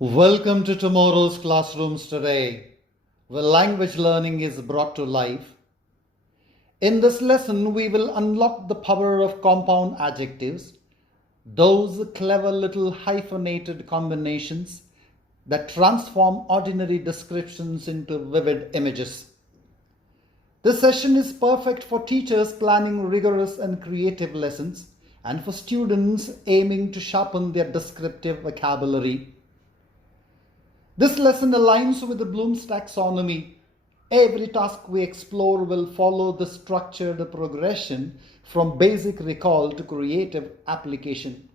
Welcome to tomorrow's classrooms today, where language learning is brought to life. In this lesson, we will unlock the power of compound adjectives, those clever little hyphenated combinations that transform ordinary descriptions into vivid images. This session is perfect for teachers planning rigorous and creative lessons and for students aiming to sharpen their descriptive vocabulary. This lesson aligns with the Bloom's taxonomy. Every task we explore will follow the structured progression from basic recall to creative application.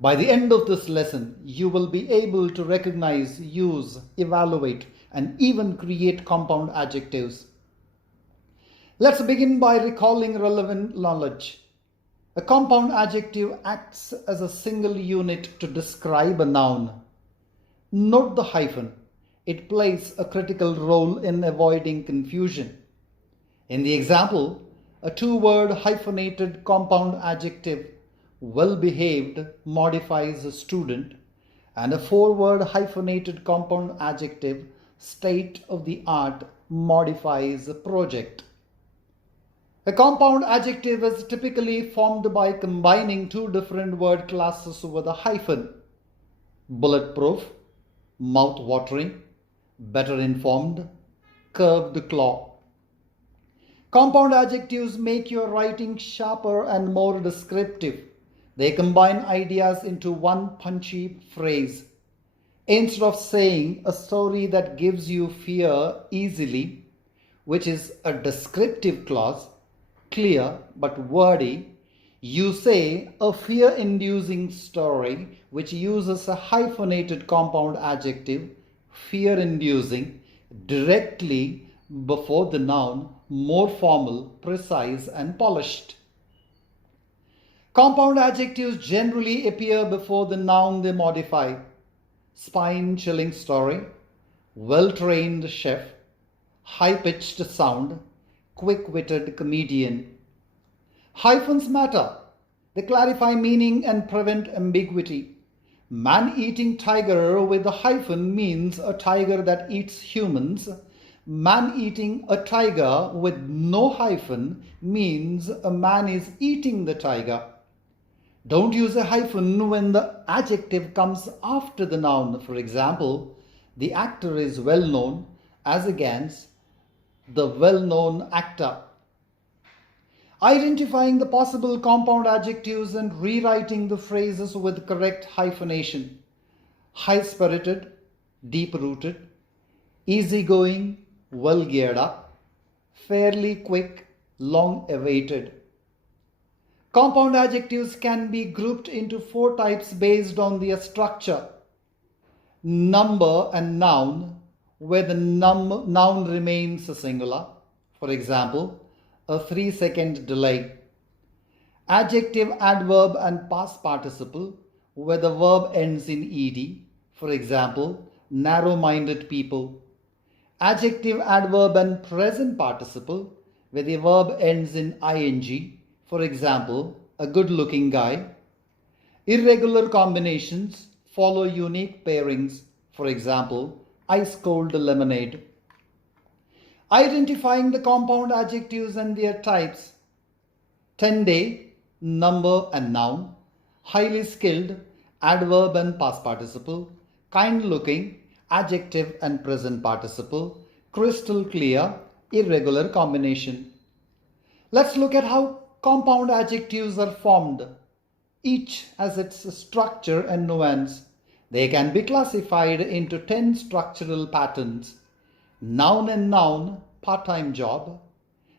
By the end of this lesson, you will be able to recognize, use, evaluate, and even create compound adjectives. Let's begin by recalling relevant knowledge. A compound adjective acts as a single unit to describe a noun. Note the hyphen. It plays a critical role in avoiding confusion. In the example, a two-word hyphenated compound adjective, well-behaved, modifies a student, and a four-word hyphenated compound adjective, state-of-the-art, modifies a project. A compound adjective is typically formed by combining two different word classes with a hyphen. Bulletproof, mouth-watering, better informed, curved claw. Compound adjectives make your writing sharper and more descriptive. They combine ideas into one punchy phrase. Instead of saying a story that gives you fear easily, which is a descriptive clause, clear but wordy, you say a fear-inducing story which uses a hyphenated compound adjective, fear-inducing, directly before the noun, more formal, precise, and polished. Compound adjectives generally appear before the noun they modify. Spine-chilling story, well-trained chef, high-pitched sound, quick-witted comedian. Hyphens matter. They clarify meaning and prevent ambiguity. Man-eating tiger with a hyphen means a tiger that eats humans. Man-eating a tiger with no hyphen means a man is eating the tiger. Don't use a hyphen when the adjective comes after the noun. For example, the actor is well known as against the well-known actor. Identifying the possible compound adjectives and rewriting the phrases with correct hyphenation. High-spirited, deep-rooted, easygoing, well-geared up, fairly quick, long-awaited. Compound adjectives can be grouped into four types based on their structure. Number and noun, where the noun remains singular. For example, a 3-second delay. Adjective, adverb, and past participle, where the verb ends in ed. For example, narrow-minded people. Adjective, adverb, and present participle, where the verb ends in ing. For example, a good-looking guy. Irregular combinations follow unique pairings. For example, ice-cold lemonade. Identifying the compound adjectives and their types. 10-day, number and noun. Highly skilled, adverb and past participle. Kind-looking, adjective and present participle. Crystal clear, irregular combination. Let's look at how compound adjectives are formed. Each has its structure and nuance. They can be classified into 10 structural patterns. Noun and noun, part-time job.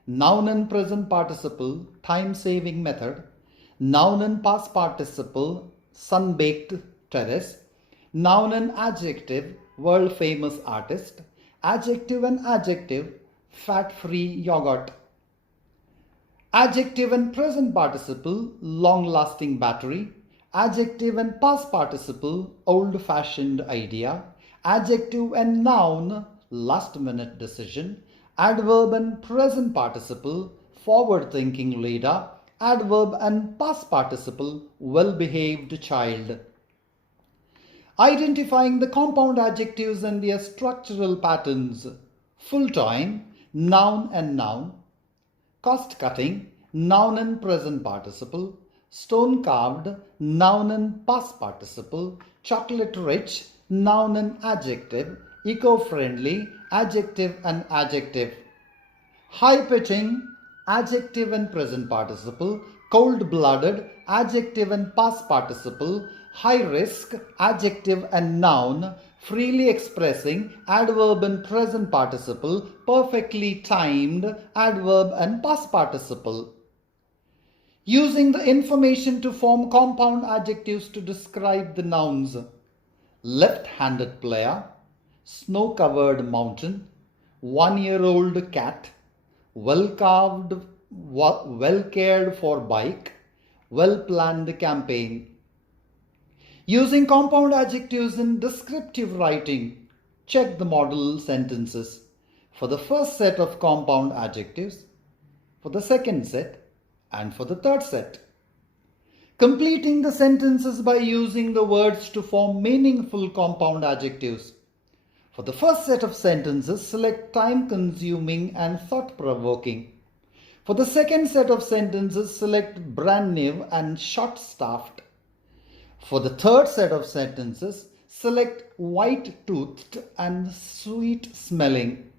Noun and present participle, time-saving method. Noun and past participle, sun-baked terrace. Noun and adjective, world-famous artist. Adjective and adjective, fat-free yogurt. Adjective and present participle, long-lasting battery. Adjective and past participle, old-fashioned idea. Adjective and noun, last-minute decision. Adverb and present participle, forward-thinking leader. Adverb and past participle, well-behaved child. Identifying the compound adjectives and their structural patterns. Full-time, noun and noun. Cost-cutting, noun and present participle. Stone-carved, noun and past participle. Chocolate-rich, noun and adjective. Eco-friendly, adjective and adjective. High-pitching, adjective and present participle. Cold-blooded, adjective and past participle. High risk, adjective and noun. Freely expressing, adverb and present participle. Perfectly timed, adverb and past participle. Using the information to form compound adjectives to describe the nouns. Left-handed player, snow-covered mountain, 1-year-old cat, well-carved, well-cared for bike, well-planned campaign. Using compound adjectives in descriptive writing, check the model sentences for the first set of compound adjectives, for the second set, and for the third set. Completing the sentences by using the words to form meaningful compound adjectives. For the first set of sentences, select time-consuming and thought-provoking. For the second set of sentences, select brand new and short-staffed. For the third set of sentences, select white-toothed and sweet-smelling.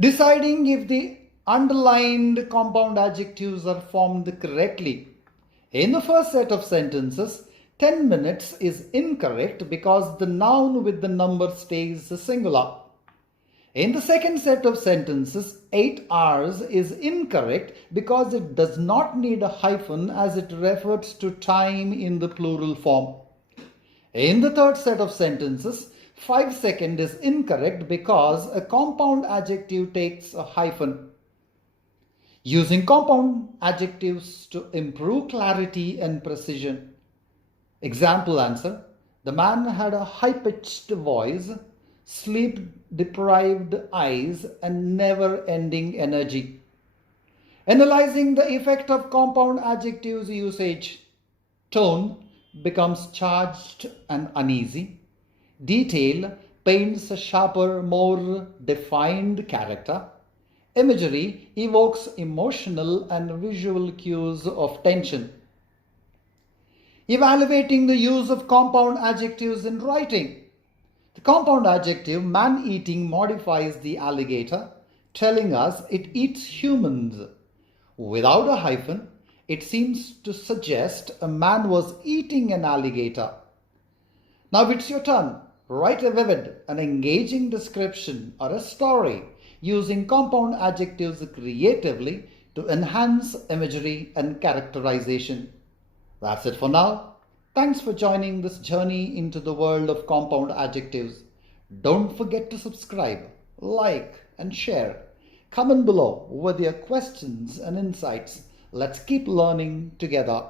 Deciding if the underlined compound adjectives are formed correctly. In the first set of sentences, 10 minutes is incorrect because the noun with the number stays singular. In the second set of sentences, 8 hours is incorrect because it does not need a hyphen as it refers to time in the plural form. In the third set of sentences, 5 seconds is incorrect because a compound adjective takes a hyphen. Using compound adjectives to improve clarity and precision. Example answer. The man had a high-pitched voice, sleep-deprived eyes, and never-ending energy. Analyzing the effect of compound adjectives usage. Tone becomes charged and uneasy. Detail paints a sharper, more defined character. Imagery evokes emotional and visual cues of tension. Evaluating the use of compound adjectives in writing. The compound adjective man-eating modifies the alligator, telling us it eats humans. Without a hyphen, it seems to suggest a man was eating an alligator. Now it's your turn. Write a vivid and engaging description or a story using compound adjectives creatively to enhance imagery and characterization. That's it for now. Thanks for joining this journey into the world of compound adjectives. Don't forget to subscribe, like, and share. Comment below with your questions and insights. Let's keep learning together.